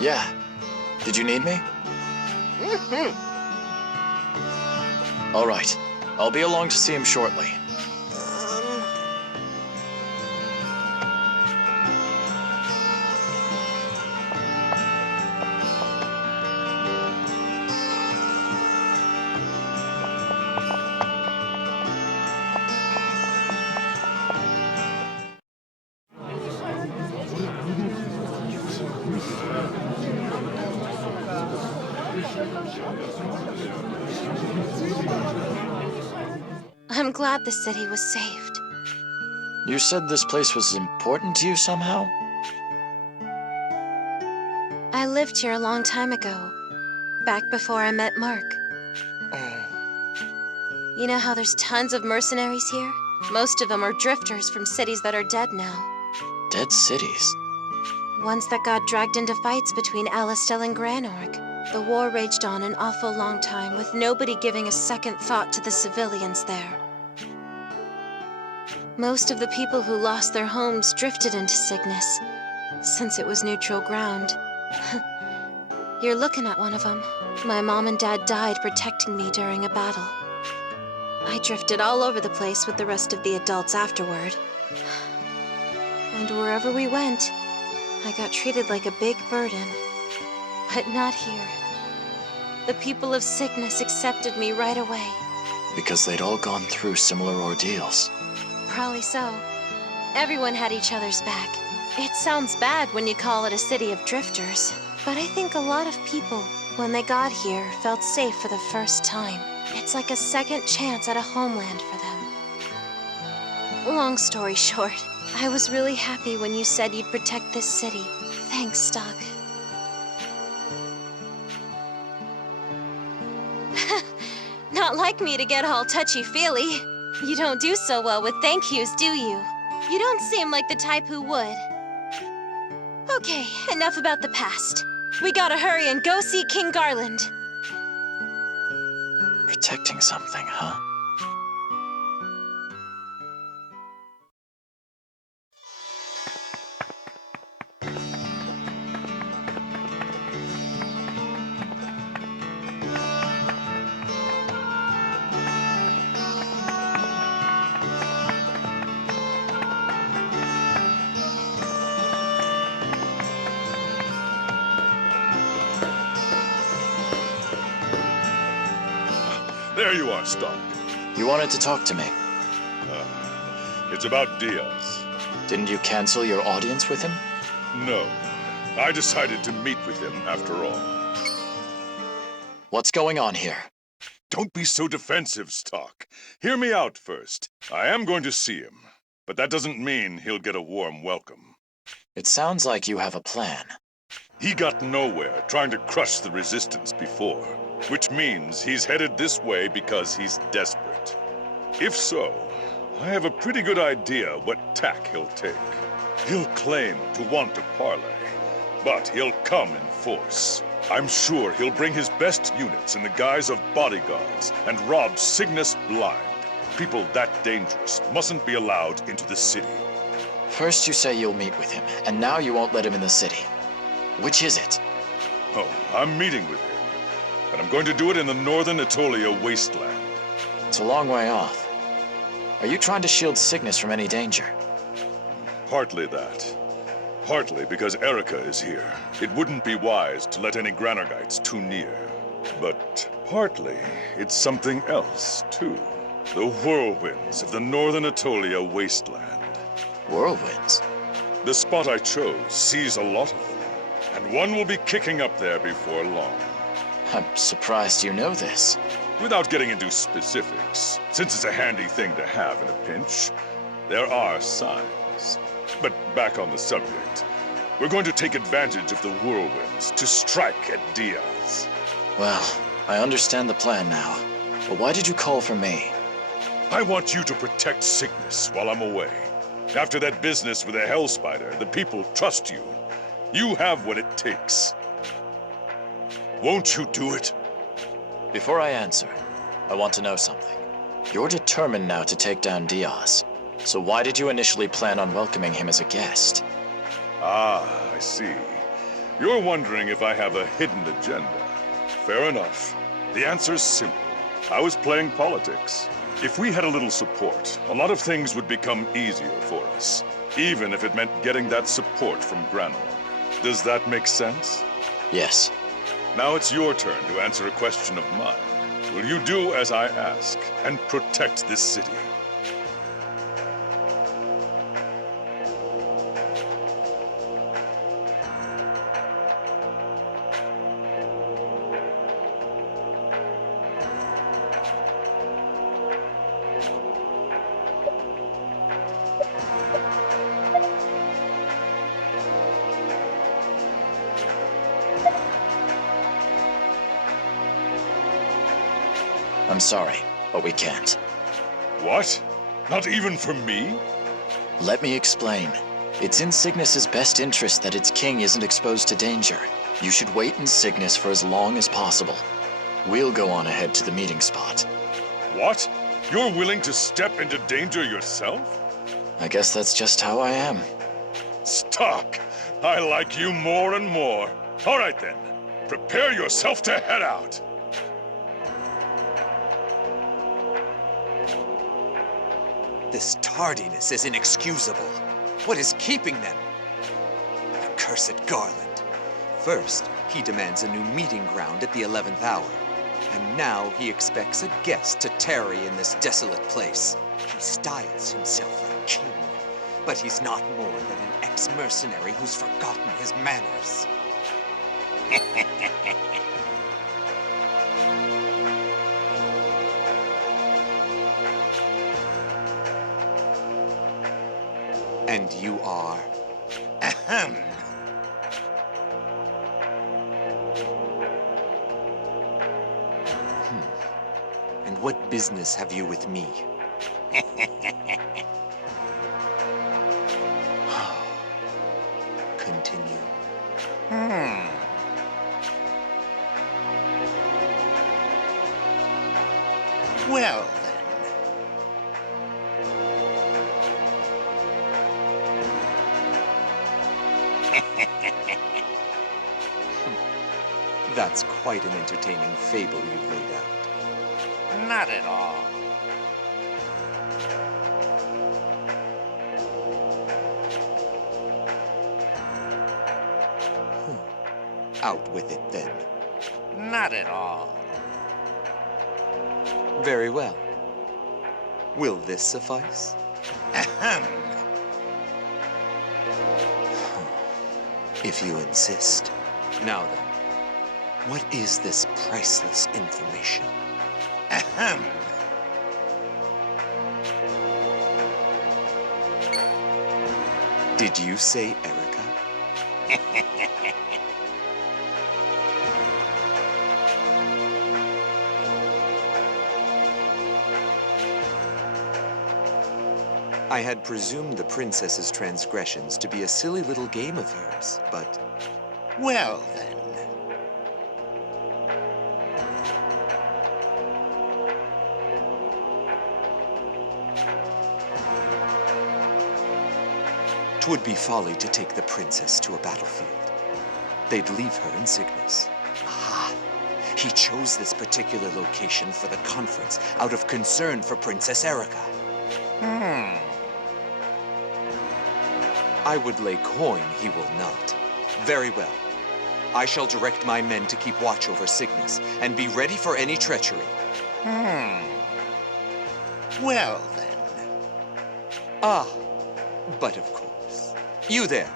Yeah. Did you need me? All right. I'll be along to see him shortly. I'm glad the city was saved. You said this place was important to you somehow? I lived here a long time ago, back before I met Mark. You know how there's tons of mercenaries here? Most of them are drifters from cities that are dead now. Dead cities? Ones that got dragged into fights between Alistel and Granorg. The war raged on an awful long time, with nobody giving a second thought to the civilians there. Most of the people who lost their homes drifted into Cygnus, since it was neutral ground. You're looking at one of them. My mom and dad died protecting me during a battle. I drifted all over the place with the rest of the adults afterward. And wherever we went, I got treated like a big burden. But not here. The people of Cygnus accepted me right away. Because they'd all gone through similar ordeals. Probably so. Everyone had each other's back. It sounds bad when you call it a city of drifters, but I think a lot of people, when they got here, felt safe for the first time. It's like a second chance at a homeland for them. Long story short, I was really happy when you said you'd protect this city. Thanks, Stocke. Not like me to get all touchy-feely. You don't do so well with thank yous, do you? You don't seem like the type who would. Okay, enough about the past. We gotta hurry and go see King Garland. Protecting something, huh? There you are, Stocke. You wanted to talk to me. It's about Diaz. Didn't you cancel your audience with him? No. I decided to meet with him after all. What's going on here? Don't be so defensive, Stocke. Hear me out first. I am going to see him, but that doesn't mean he'll get a warm welcome. It sounds like you have a plan. He got nowhere trying to crush the resistance before, which means he's headed this way because he's desperate. If so, I have a pretty good idea what tack he'll take. He'll claim to want to parley, but he'll come in force. I'm sure he'll bring his best units in the guise of bodyguards and rob Cygnus blind. People that dangerous mustn't be allowed into the city. First you say you'll meet with him, and now you won't let him in the city. Which is it? Oh, I'm meeting with him, but I'm going to do it in the northern Etolia wasteland. It's a long way off. Are you trying to shield Cygnus from any danger? Partly that. Partly because Erica is here. It wouldn't be wise to let any Granorgites too near. But partly, it's something else, too. The whirlwinds of the northern Etolia wasteland. Whirlwinds? The spot I chose sees a lot of them, and one will be kicking up there before long. I'm surprised you know this. Without getting into specifics, since it's a handy thing to have in a pinch, there are signs. But back on the subject, we're going to take advantage of the whirlwinds to strike at Diaz. Well, I understand the plan now. But why did you call for me? I want you to protect Cygnus while I'm away. After that business with the Hell Spider, the people trust you. You have what it takes. Won't you do it? Before I answer, I want to know something. You're determined now to take down Diaz. So why did you initially plan on welcoming him as a guest? Ah, I see. You're wondering if I have a hidden agenda. Fair enough. The answer's simple. I was playing politics. If we had a little support, a lot of things would become easier for us. Even if it meant getting that support from Granorg. Does that make sense? Yes. Now it's your turn to answer a question of mine. Will you do as I ask and protect this city? I'm sorry, but we can't. What? Not even for me? Let me explain. It's in Cygnus's best interest that its king isn't exposed to danger. You should wait in Cygnus for as long as possible. We'll go on ahead to the meeting spot. What? You're willing to step into danger yourself? I guess that's just how I am. Stocke! I like you more and more. All right then. Prepare yourself to head out. This tardiness is inexcusable. What is keeping them? Accursed Garland. First, he demands a new meeting ground at the 11th hour. And now he expects a guest to tarry in this desolate place. He styles himself a king, but he's not more than an ex-mercenary who's forgotten his manners. And you are? Ahem. And what business have you with me? Continue. Well, that's quite an entertaining fable you've laid out. Not at all. Out with it, then. Not at all. Very well. Will this suffice? Ahem. If you insist. Now then. What is this priceless information? Ahem. Did you say Erica? I had presumed the princess's transgressions to be a silly little game of hers, but... Well, then. T'would be folly to take the princess to a battlefield. They'd leave her in Cygnus. Aha! He chose this particular location for the conference out of concern for Princess Erica. I would lay coin he will not. Very well. I shall direct my men to keep watch over Cygnus and be ready for any treachery. Well, then. Ah, but of course. You there.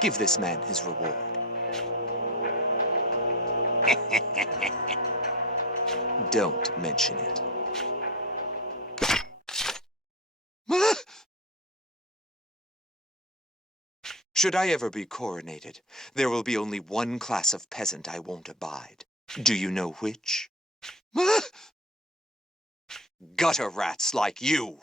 Give this man his reward. Don't mention it. Should I ever be coronated, there will be only one class of peasant I won't abide. Do you know which? Gutter rats like you!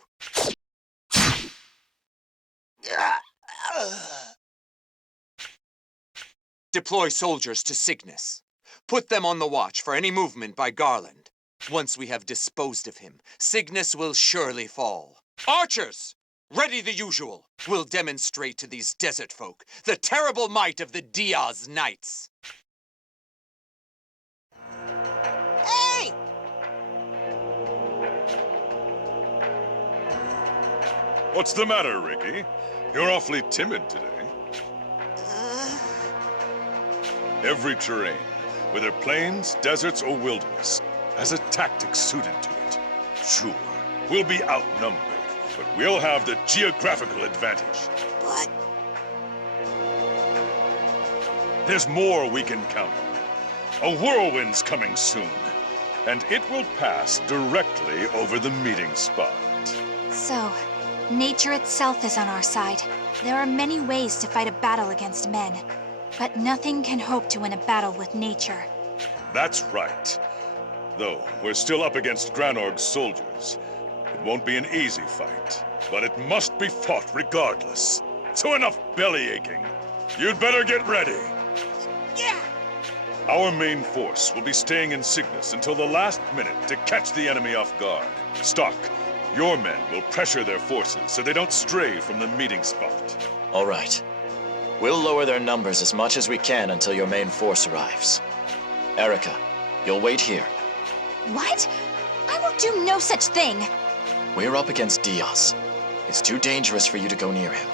Deploy soldiers to Cygnus. Put them on the watch for any movement by Garland. Once we have disposed of him, Cygnus will surely fall. Archers! Ready the usual. We'll demonstrate to these desert folk the terrible might of the Diaz Knights. Hey! What's the matter, Ricky? You're awfully timid today. Every terrain, whether plains, deserts, or wilderness, has a tactic suited to it. Sure, we'll be outnumbered, but we'll have the geographical advantage. But There's more we can count on. A whirlwind's coming soon, and it will pass directly over the meeting spot. So, nature itself is on our side. There are many ways to fight a battle against men, but nothing can hope to win a battle with nature. That's right. Though we're still up against Granorg's soldiers. It won't be an easy fight, but it must be fought regardless. So enough bellyaching. You'd better get ready. yeah! Our main force will be staying in Cygnus until the last minute to catch the enemy off guard. Stocke, your men will pressure their forces so they don't stray from the meeting spot. All right. We'll lower their numbers as much as we can until your main force arrives. Erica, you'll wait here. What? I will do no such thing! We're up against Diaz. It's too dangerous for you to go near him.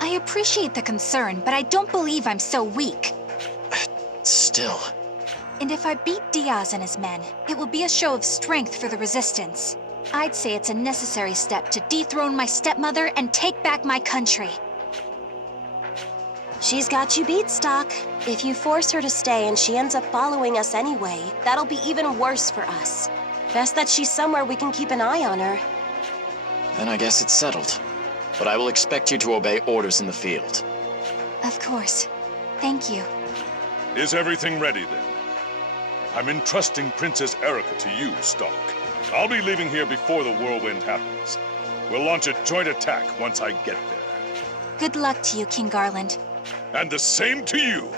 I appreciate the concern, but I don't believe I'm so weak. Still, And if I beat Diaz and his men, it will be a show of strength for the Resistance. I'd say it's a necessary step to dethrone my stepmother and take back my country. She's got you beat, Stocke. If you force her to stay and she ends up following us anyway, that'll be even worse for us. Best that she's somewhere we can keep an eye on her. then I guess it's settled. But I will expect you to obey orders in the field. Of course. Thank you. Is everything ready then? I'm entrusting Princess Erica to you, Stocke. I'll be leaving here before the whirlwind happens. We'll launch a joint attack once I get there. Good luck to you, King Garland. And the same to you!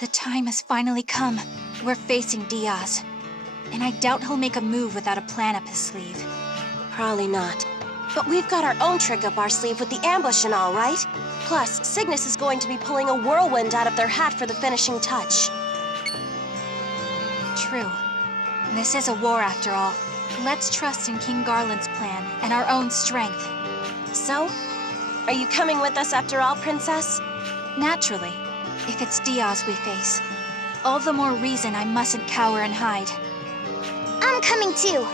The time has finally come. We're facing Diaz. And I doubt he'll make a move without a plan up his sleeve. Probably not. But we've got our own trick up our sleeve with the ambush and all, right? Plus, Cygnus is going to be pulling a whirlwind out of their hat for the finishing touch. True. This is a war after all. Let's trust in King Garland's plan and our own strength. So, are you coming with us after all, Princess? Naturally, if it's Diaz we face. All the more reason I mustn't cower and hide. I'm coming too.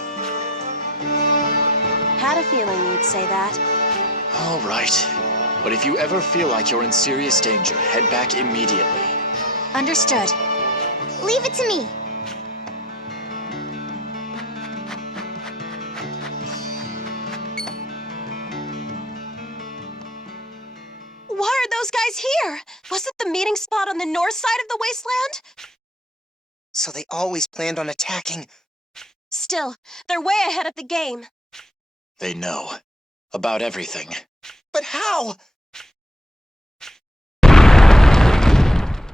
Had a feeling you'd say that. All right. But if you ever feel like you're in serious danger, head back immediately. Understood. Leave it to me. Why are those guys here? Wasn't the meeting spot on the north side of the wasteland? So they always planned on attacking. Still, they're way ahead of the game. They know. About everything. But how?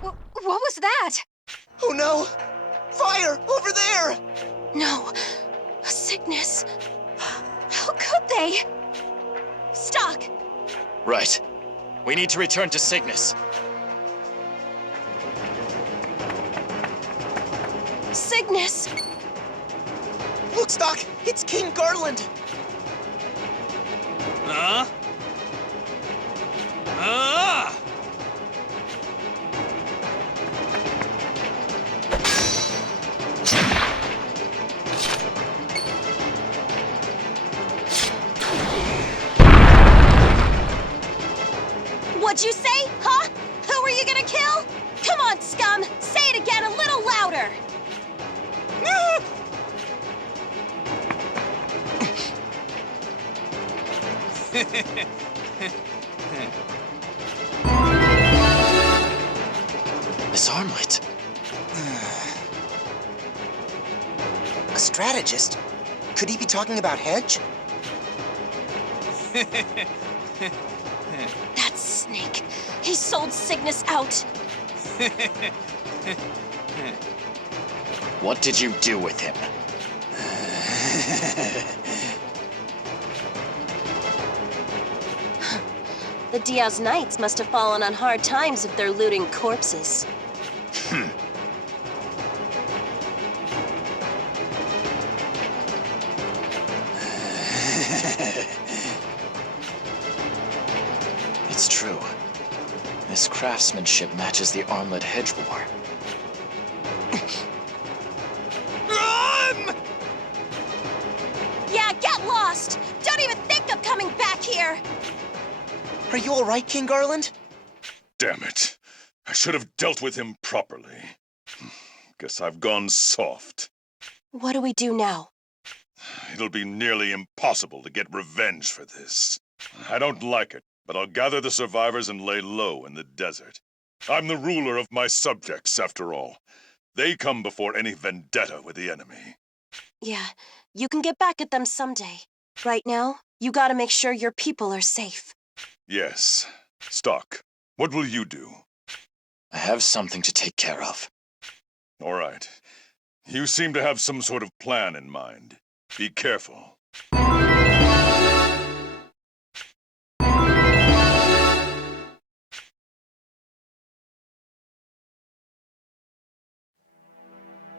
What was that? Oh no! Fire! Over there! No. A sickness. How could they? Stocke! Right. We need to return to Cygnus. Cygnus! Look, Stocke! It's King Garland! Huh? Ah! What'd you say, huh? Who were you gonna kill? Come on, scum! Say it again a little louder! This armlet. A strategist? Could he be talking about Hedge? That snake. He sold Cygnus out. What did you do with him? The Diaz Knights must have fallen on hard times if they're looting corpses. It's true. This craftsmanship matches the armlet hedge war. Run! Yeah, get lost! Don't even think of coming back here! Are you all right, King Garland? Damn it. I should have dealt with him properly. Guess I've gone soft. What do we do now? It'll be nearly impossible to get revenge for this. I don't like it, but I'll gather the survivors and lay low in the desert. I'm the ruler of my subjects, after all. They come before any vendetta with the enemy. Yeah, you can get back at them someday. Right now, you gotta make sure your people are safe. Yes. Stocke, what will you do? I have something to take care of. All right. You seem to have some sort of plan in mind. Be careful.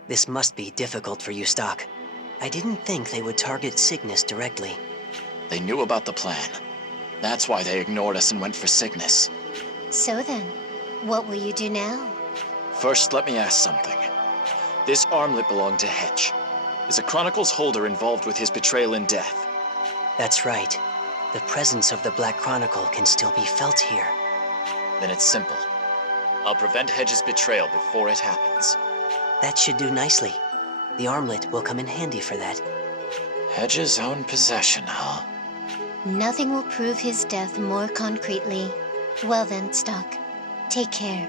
This must be difficult for you, Stocke. I didn't think they would target Cygnus directly. They knew about the plan. That's why they ignored us and went for Cygnus. So then, what will you do now? First, let me ask something. This armlet belonged to Hedge. Is a Chronicle's holder involved with his betrayal and death? That's right. The presence of the Black Chronicle can still be felt here. Then it's simple. I'll prevent Hedge's betrayal before it happens. That should do nicely. The armlet will come in handy for that. Hedge's own possession, huh? Nothing will prove his death more concretely. Well then, Stocke, take care.